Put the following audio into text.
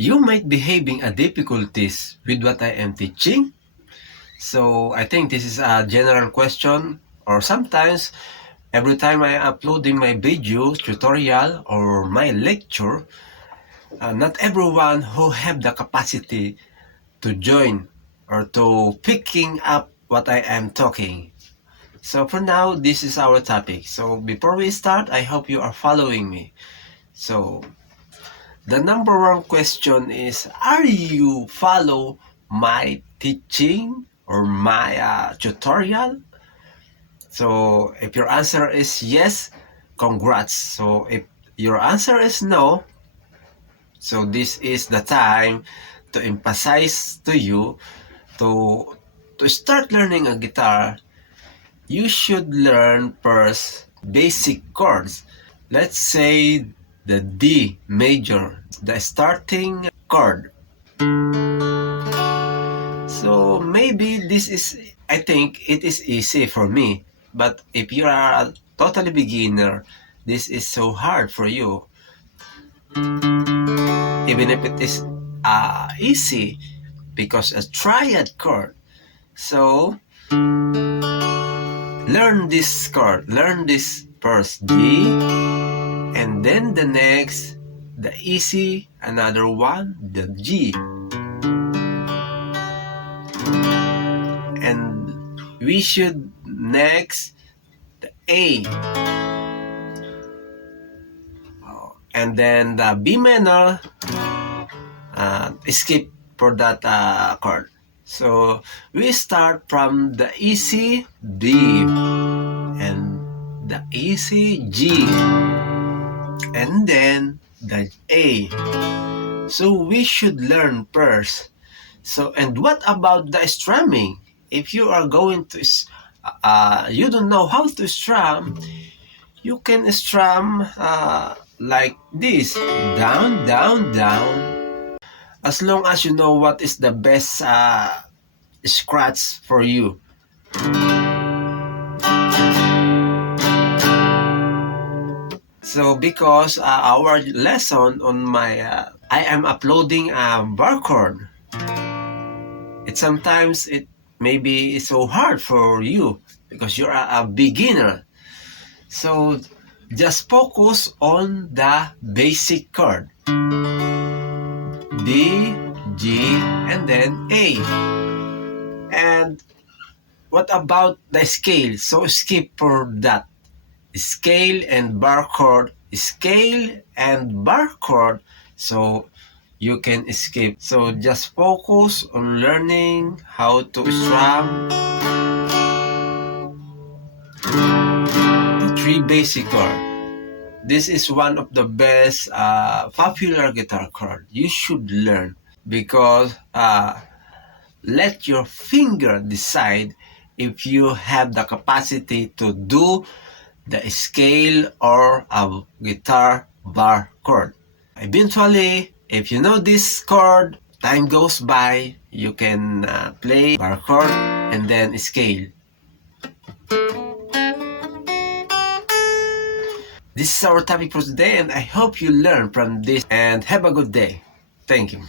you might be having a difficulties with what I am teaching. So I think this is a general question, or sometimes every time I uploading my video tutorial or my lecture, not everyone who have the capacity to join or to picking up what I am talking. So for now, this is our topic. So before we start, I hope you are following me. So the number one question is, are you follow my teaching or my tutorial? So if your answer is yes, congrats. So if your answer is no, so this is the time to emphasize to you to start learning a guitar. You should learn first basic chords. Let's say the D major, the starting chord. So maybe this is, I think it is easy for me. But if you are a totally beginner, this is so hard for you. Even if it is easy, because a triad chord. So learn this chord, learn this first D, and then the next, the easy, another one, the G. And we should next the A. And then the B minor, skip for that chord. So we start from the easy D and the easy G and then the A. So we should learn first. So, and what about the strumming? If you are going to, you don't know how to strum, you can strum like this, down, down, down. As long as you know what is the best scratch for you. So because our lesson on my, I am uploading a bar chord. Sometimes it may be so hard for you because you're a beginner. So just focus on the basic chord. D, G, and then A. And what about the scale? So skip for that. Scale and bar chord. Scale and bar chord. So you can skip. So just focus on learning how to strum the three basic chords. This is one of the best popular guitar chord you should learn, because let your finger decide if you have the capacity to do the scale or a guitar bar chord. Eventually, if you know this chord, time goes by, you can play bar chord and then scale. This is our topic for today, and I hope you learn from this and have a good day. Thank you.